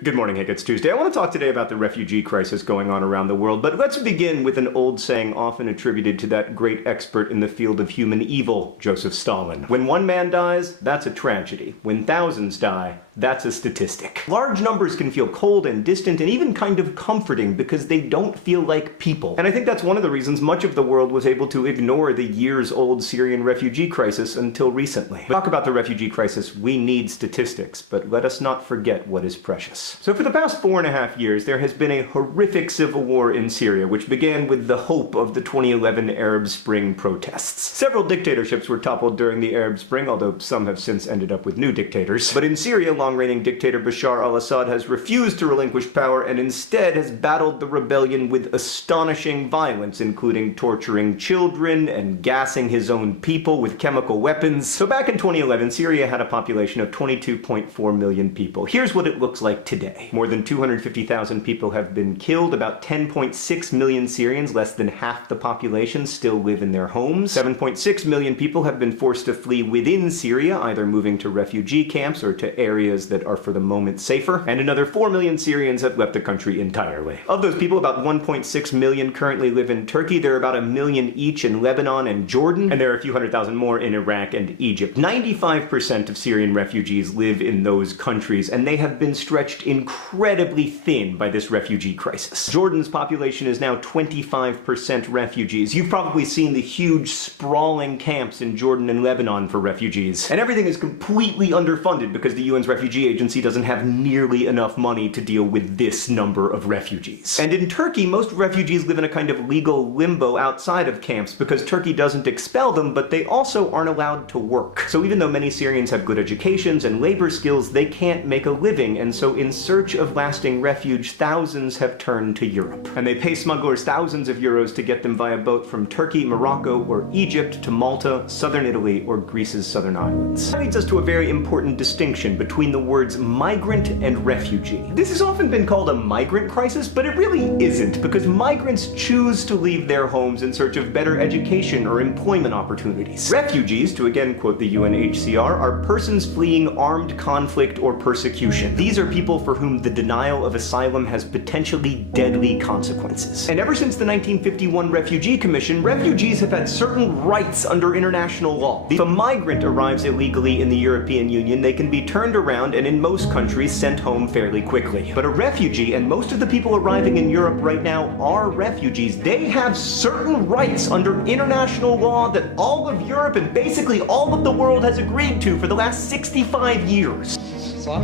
Good morning, Hank. It's Tuesday. I want to talk today about the refugee crisis going on around the world, but let's begin with an old saying often attributed to that great expert in the field of human evil, Joseph Stalin. When one man dies, that's a tragedy. When thousands die, that's a statistic. Large numbers can feel cold and distant and even kind of comforting because they don't feel like people. And I think that's one of the reasons much of the world was able to ignore the years-old Syrian refugee crisis until recently. To talk about the refugee crisis, we need statistics, but let us not forget what is precious. So for the past 4.5 years, there has been a horrific civil war in Syria, which began with the hope of the 2011 Arab Spring protests. Several dictatorships were toppled during the Arab Spring, although some have since ended up with new dictators. But in Syria, long-reigning dictator Bashar al-Assad has refused to relinquish power and instead has battled the rebellion with astonishing violence, including torturing children and gassing his own people with chemical weapons. So back in 2011, Syria had a population of 22.4 million people. Here's what it looks like today. More than 250,000 people have been killed. About 10.6 million Syrians, less than half the population, still live in their homes. 7.6 million people have been forced to flee within Syria, either moving to refugee camps or to areas that are for the moment safer. And another 4 million Syrians have left the country entirely. Of those people, about 1.6 million currently live in Turkey. There are about 1 million each in Lebanon and Jordan, and there are a few 100,000 more in Iraq and Egypt. 95% of Syrian refugees live in those countries, and they have been stretched incredibly thin by this refugee crisis. Jordan's population is now 25% refugees. You've probably seen the huge sprawling camps in Jordan and Lebanon for refugees. And everything is completely underfunded because the UN's refugee agency doesn't have nearly enough money to deal with this number of refugees. And in Turkey, most refugees live in a kind of legal limbo outside of camps because Turkey doesn't expel them, but they also aren't allowed to work. So even though many Syrians have good educations and labor skills, they can't make a living, and so in search of lasting refuge, thousands have turned to Europe. And they pay smugglers thousands of euros to get them via boat from Turkey, Morocco, or Egypt to Malta, southern Italy, or Greece's southern islands. That leads us to a very important distinction between the words migrant and refugee. This has often been called a migrant crisis, but it really isn't, because migrants choose to leave their homes in search of better education or employment opportunities. Refugees, to again quote the UNHCR, are persons fleeing armed conflict or persecution. These are people for whom the denial of asylum has potentially deadly consequences. And ever since the 1951 Refugee Commission, refugees have had certain rights under international law. If a migrant arrives illegally in the European Union, they can be turned around and in most countries sent home fairly quickly. But a refugee, and most of the people arriving in Europe right now are refugees, they have certain rights under international law that all of Europe and basically all of the world has agreed to for the last 65 years. صح؟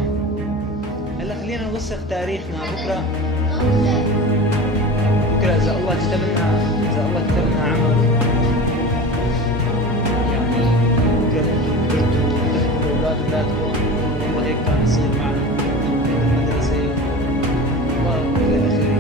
هلا خلينا نوثق تاريخنا بكره إذا الله كتب لنا عمل يعني قدرتوا أولادكم وهيك كان يصير معنا بالمدرسة وإلى آخره.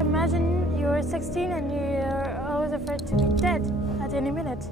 Imagine you're 16 and you're always afraid to be dead at any minute.